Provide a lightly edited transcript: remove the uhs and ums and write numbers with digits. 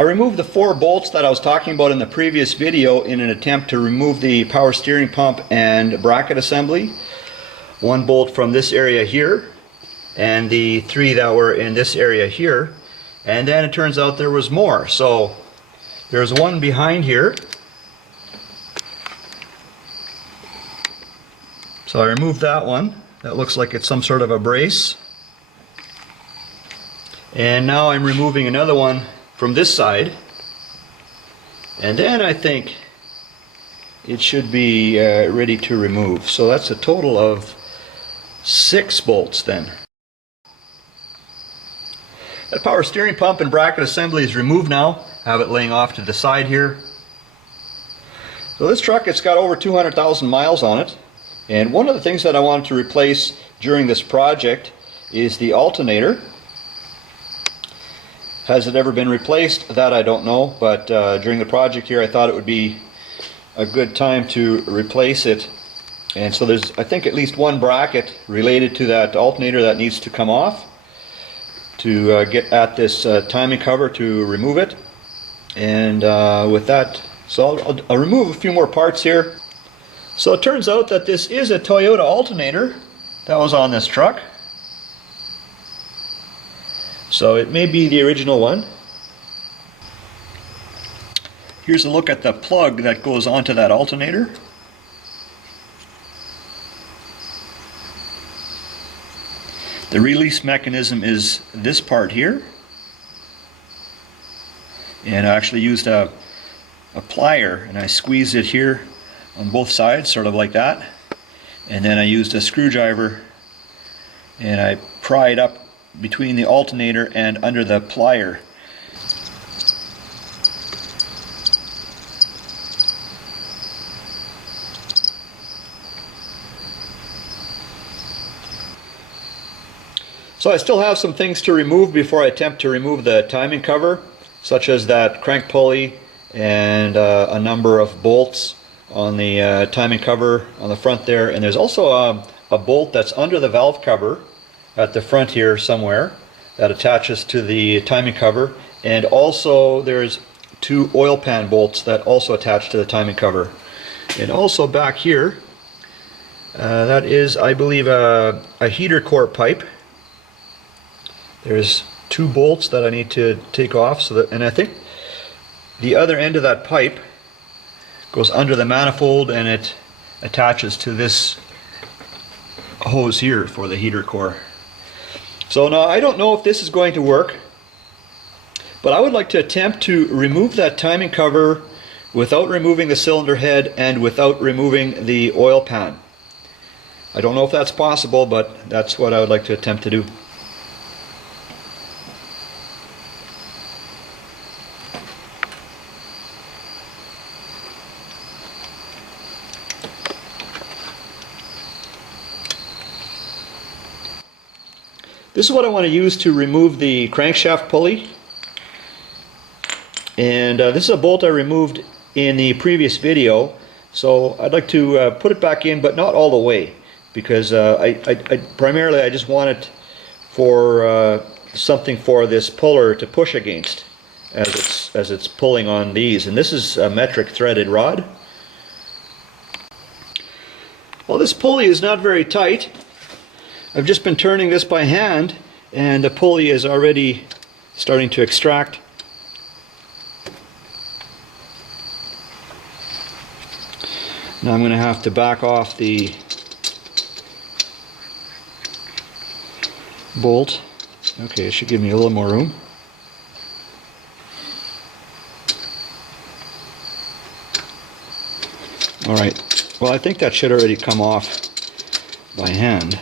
I removed the 4 bolts that I was talking about in the previous video in an attempt to remove the power steering pump and bracket assembly. 1 bolt from this area here, and the 3 that were in this area here. And then it turns out there was more. So there's one behind here. So I removed that one. That looks like it's some sort of a brace. And now I'm removing another one from this side. And then I think it should be ready to remove. So that's a total of 6 bolts then. That power steering pump and bracket assembly is removed now. I have it laying off to the side here. So this truck, it's got over 200,000 miles on it. And one of the things that I wanted to replace during this project is the alternator. Has it ever been replaced? That I don't know, but during the project here I thought it would be a good time to replace it. And so there's, I think, at least one bracket related to that alternator that needs to come off to get at this timing cover to remove it. And with that, so I'll remove a few more parts here. So it turns out that this is a Toyota alternator that was on this truck. So it may be the original one. Here's a look at the plug that goes onto that alternator. The release mechanism is this part here. And I actually used a plier and I squeezed it here on both sides, sort of like that. And then I used a screwdriver and I pried up between the alternator and under the plier. So I still have some things to remove before I attempt to remove the timing cover, such as that crank pulley and a number of bolts on the timing cover on the front there. And there's also a bolt that's under the valve cover at the front here somewhere that attaches to the timing cover, and also there's 2 oil pan bolts that also attach to the timing cover. And also back here, that is, I believe, a heater core pipe. There's 2 bolts that I need to take off, so that, and I think the other end of that pipe goes under the manifold and it attaches to this hose here for the heater core. So now I don't know if this is going to work, but I would like to attempt to remove that timing cover without removing the cylinder head and without removing the oil pan. I don't know if that's possible, but that's what I would like to attempt to do. This is what I want to use to remove the crankshaft pulley. And this is a bolt I removed in the previous video. So I'd like to put it back in, but not all the way, because primarily I just want it for something for this puller to push against as it's pulling on these. And this is a metric threaded rod. Well, this pulley is not very tight. I've just been turning this by hand and the pulley is already starting to extract. Now I'm going to have to back off the bolt. Okay, it should give me a little more room. Alright, well, I think that should already come off by hand.